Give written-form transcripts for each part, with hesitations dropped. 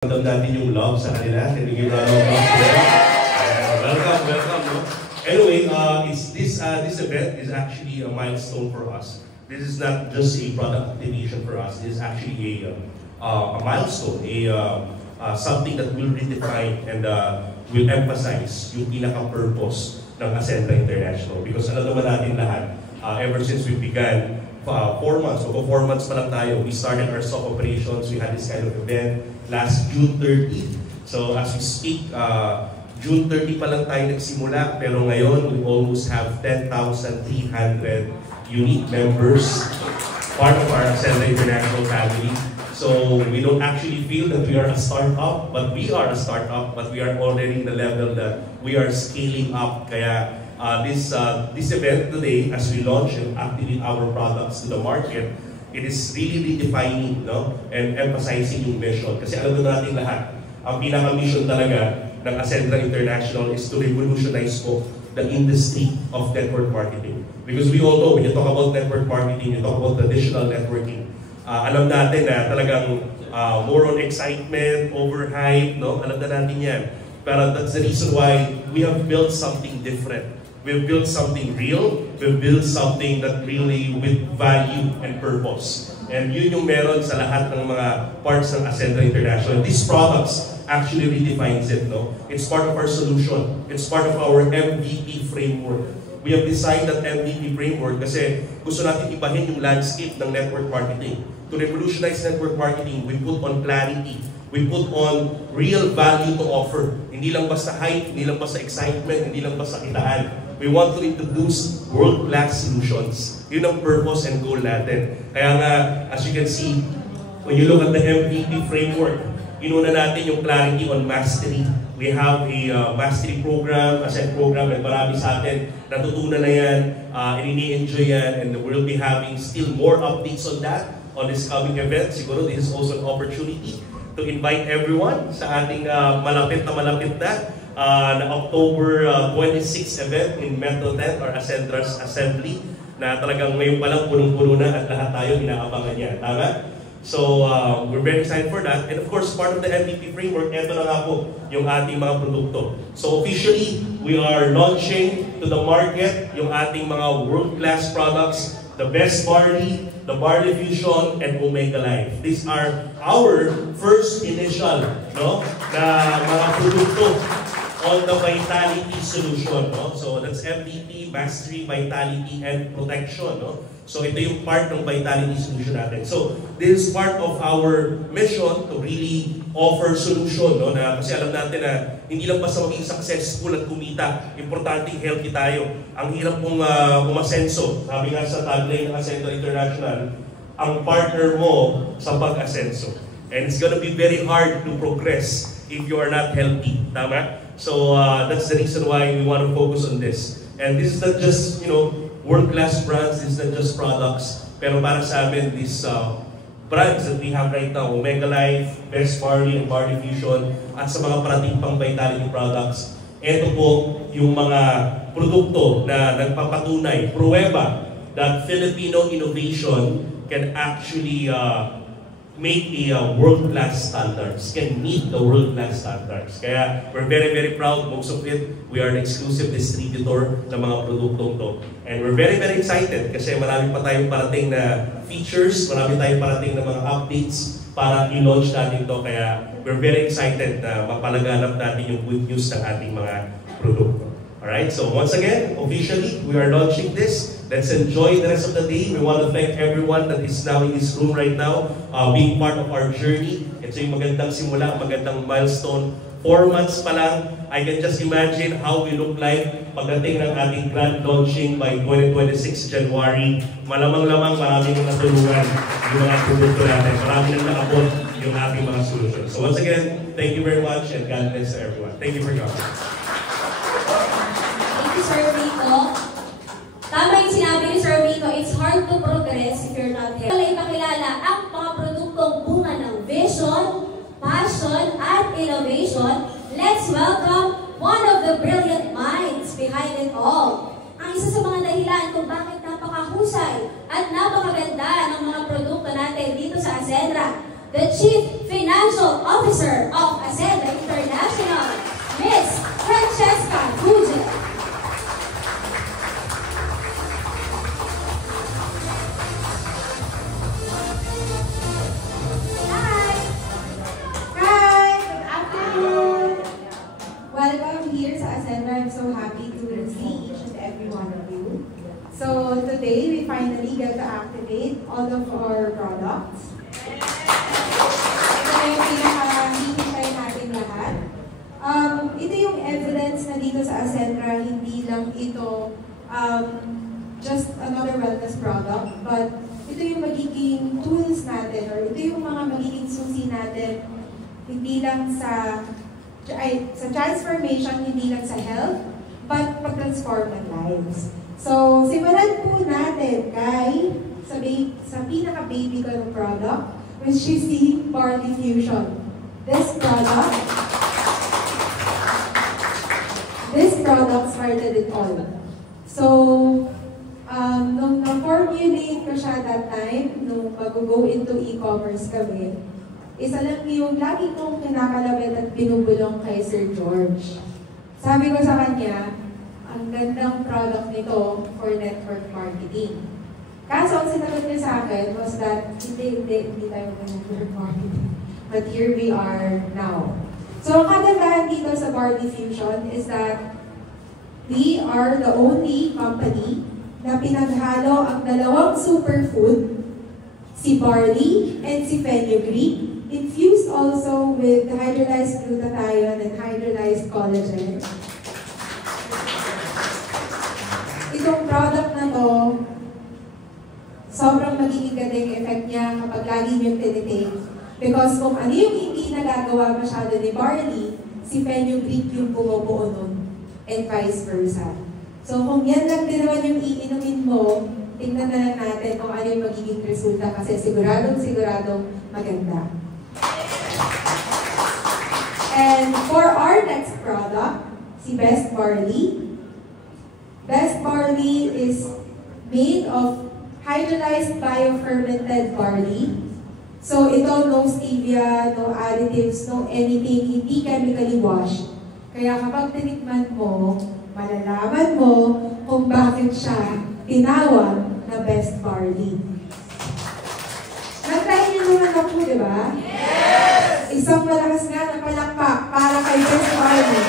Ramdam natin yung love sa kanila. Can we give round of applause for them? Welcome, no? Anyway, this event is actually a milestone for us. This is not just a product activation for us. This is actually a milestone, something that will redefine and will emphasize yung pinaka-purpose ng Ascendra International. Because alam naman natin lahat, ever since we began 4 months, o 4 months pa lang tayo, we started our soft operations. We had this kind of event last June 30. So as we speak, June 30 pa lang tayo nagsimula, pero ngayon we almost have 10,300 unique members, part of our Ascendra International family. So we don't actually feel that we are a startup, but we are a startup, but we are already in the level that we are scaling up. Kaya this event today, as we launch and activate our products to the market, it is really redefining, no, and emphasizing yung mission. Kasi alam na natin lahat, ang pinaka-mission talaga ng Ascendra International is to revolutionize po the industry of network marketing. Because we all know, when you talk about network marketing, you talk about traditional networking. Alam natin na talagang more on excitement, overhype, no? Alam na natin yan. Pero that's the reason why we have built something different. We've built something real. We've built something that really with value and purpose. And yun yung meron sa lahat ng mga parts ng Ascendra International. These products actually redefines it, no? It's part of our solution. It's part of our MVP framework. We have designed that MVP framework kasi gusto natin ibahin yung landscape ng network marketing. To revolutionize network marketing, we put on clarity. We put on real value to offer. Hindi lang basta hype, hindi lang basta excitement, hindi lang basta kitaan. We want to introduce world-class solutions. Yun ang purpose and goal natin. Kaya nga, as you can see, when you look at the MVP framework, inuna natin yung clarity on mastery. We have a mastery program, asset program, and marami sa atin natutunan na yan, ini-enjoy yan, and we'll be having still more updates on that on this coming event. Siguro this is also an opportunity to invite everyone sa ating malapit na October 26 event in Metro 10 or Ascendra's Assembly na talagang ngayon pa lang punong-puno na at lahat tayo inaabangan niya. Tama? So, we're very excited for that. And of course, part of the MVP framework, eto na nga po yung ating mga produkto. So officially, we are launching to the market yung ating mga world-class products, the Best Barley, the Barley Fusion, and Omega Life. These are our first initial, no, na mga produkto on the Vitality solution, no? So that's MVP, Mastery, Vitality, and Protection, no? So ito yung part ng Vitality solution natin. So this is part of our mission to really offer solution, no? Na kasi alam natin na hindi lang basta maging successful at kumita, importanteng healthy tayo. Ang hirap pong umasenso. Sabi nga sa tagline ng Ascendra International, ang partner mo sa pag-asenso. And it's gonna be very hard to progress if you are not healthy. Tama? So that's the reason why we want to focus on this. And this is not just, you know, world-class brands, this is not just products. Pero para sa amin, these brands that we have right now, Omega Life, Best Barley, and Barley Fusion, at sa mga parating pang Vitality products, ito po yung mga produkto na nagpapatunay, pruweba, that Filipino innovation can actually make a world-class standards, can meet the world-class standards. Kaya we're very, very proud, most of it, we are an exclusive distributor ng mga produktong to. And we're very, very excited kasi marami pa tayong parating na features, marami tayong parating na mga updates para i-launch natin to. Kaya we're very excited na mapalaganap natin yung good news ng ating mga produkto. Alright, so once again, officially, we are launching this. Let's enjoy the rest of the day. We want to thank everyone that is now in this room right now, being part of our journey. Ito yung magandang simula, magandang milestone. 4 months pa lang, I can just imagine how we look like pagdating ng ating grand launching by 2026 January. Malamang-lamang maraming natulungan yung mga produkto natin. Maraming nang nakabot yung ating mga solutions. So once again, thank you very much and God bless everyone. Thank you for coming. Sir Rico. Tama yung sinabi ni Sir Rico, it's hard to progress if you're not healthy. Wala ipakilala ang mga produktong bunga ng vision, passion, at innovation. Let's welcome one of the brilliant minds behind it all. Ang isa sa mga dahilan kung bakit napakahusay at napakaganda ng mga produkto natin dito sa Ascendra the Chief Financial Officer of Ascenda International, Ms. Francesca Gugel. Welcome here sa Ascenda. I'm so happy to see each and every one of you. So today, we finally get to activate all of our products. Ito yung pinaka-hihintay natin lahat. Ito yung evidence na dito sa Ascenda, hindi lang ito just another wellness product, but ito yung magiging tools natin, or ito yung mga magiging susi natin, hindi lang sa transformation, hindi lang sa health, but pag-transform ng lives. So, simulan po natin kay sa pinaka-baby ko ng product, which is the Barley Fusion. This product started it all. So, nung na-formulate ko siya that time, nung mag-go into e-commerce kami, isa lang yung lagi kong kinakalabit at binubulong kay Sir George. Sabi ko sa kanya, ang gandang product nito for network marketing. Kaso, ang sinagot niya sa akin was that, hindi tayo mag-network marketing. But here we are now. So, ang kagandahan dito sa Barley Fusion is that we are the only company na pinaghalo ang dalawang superfood, si barley and si fenugreek, infused also with hydrolyzed glutathione and hydrolyzed collagen. Itong product na to, sobrang magiging gandang effect niya kapag lagi niyong tinitake. Because kung ano yung hindi nagagawa masyado ni barley, si fenugreek yung bumubuo nun, and vice versa. So kung yan lang din naman yung iinumin mo, tingnan na lang natin kung ano yung magiging resulta kasi siguradong maganda. And for our next product, si Best Barley. Best Barley is made of hydrolyzed biofermented barley. So ito, no stevia, no additives, no anything, hindi chemically washed. Kaya kapag tinikman mo, malalaman mo kung bakit siya tinawag na Best Barley. Nag-try niyo naman ako, di ba? Yes! Isang malakas nga na palakpak para kay Best Barley.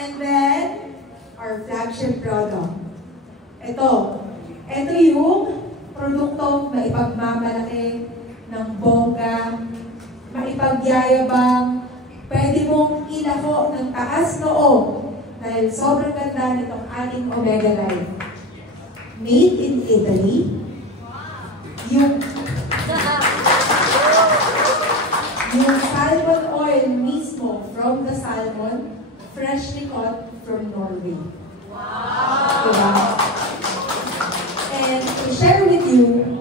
And then, our flagship product. Ito yung produktong maipagmamalaki ng bongga, maipagyayabang, pwede mong ilako ng taas noo dahil sobrang ganda nitong ating Omega Life. Made in Italy, yung salmon oil mismo from the salmon, freshly caught from Norway. Wow! Diba? And to share with you,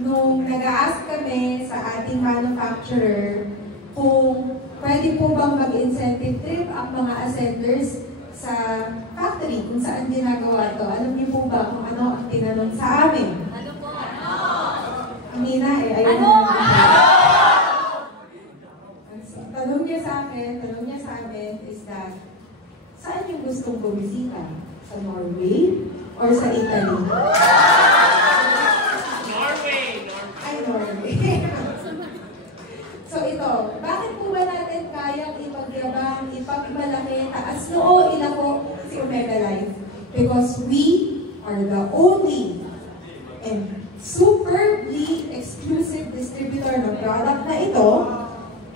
nung nag-a-ask kami sa ating manufacturer kung pwede po bang mag-incentive trip ang mga ascenders sa factory kung saan ginagawa ito. Alam niyo po ba kung ano ang tinanong sa amin? Ano po? Ang hina eh. Ano? Tanong niya sa amin is that, saan yung gustong bumisita? Sa Norway or sa Italy? Norway! Ay, Norway. So ito, bakit po ba natin kayang ipagyabang, ipagmalaki, taas noo, ilako si Omega Life? Because we are the only and superbly exclusive distributor ng product na ito.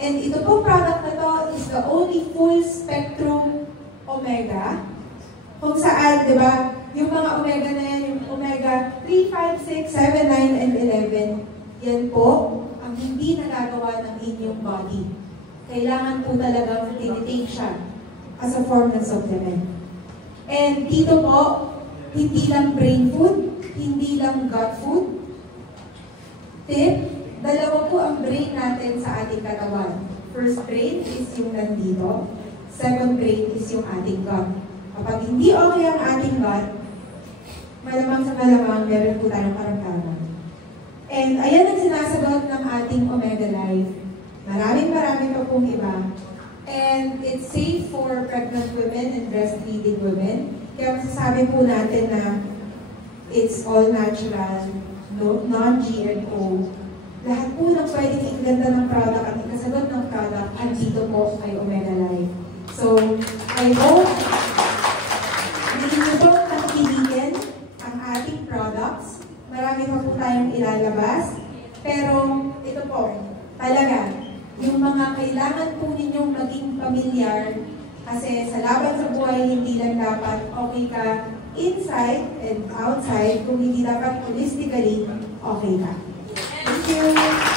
And ito pong product na to is the only full spectrum Omega. Kung saan, di ba, yung mga Omega na yan, yung Omega 3, 5, 6, 7, 9, and 11, yan po ang hindi nagagawa ng inyong body. Kailangan po talagang tinitake siya as a form ng supplement. And dito po, hindi lang brain food, hindi lang gut food. Tip, dalawa po ang brain natin sa ating katawan. First brain is yung nandito. Second brain is yung ating gut. Kapag hindi okay ang ating gut, malamang sa malamang meron po tayong karamdaman. And ayan ang sinasagot ng ating Omega Life. Marami pa pong iba. And it's safe for pregnant women and breastfeeding women. Kaya masasabi po natin na it's all natural, no, non-GMO. Lahat po ng pwedeng iganda ng product at ikasagot ng product, andito po kay Omega Life. So, I hope hindi nyo po nakikiligin ang ating products. Marami pa po tayong ilalabas. Pero ito po, talaga, yung mga kailangan po ninyong maging pamilyar kasi sa laban sa buhay, hindi lang dapat okay ka inside and outside, kung hindi dapat holistically okay ka. Thank you!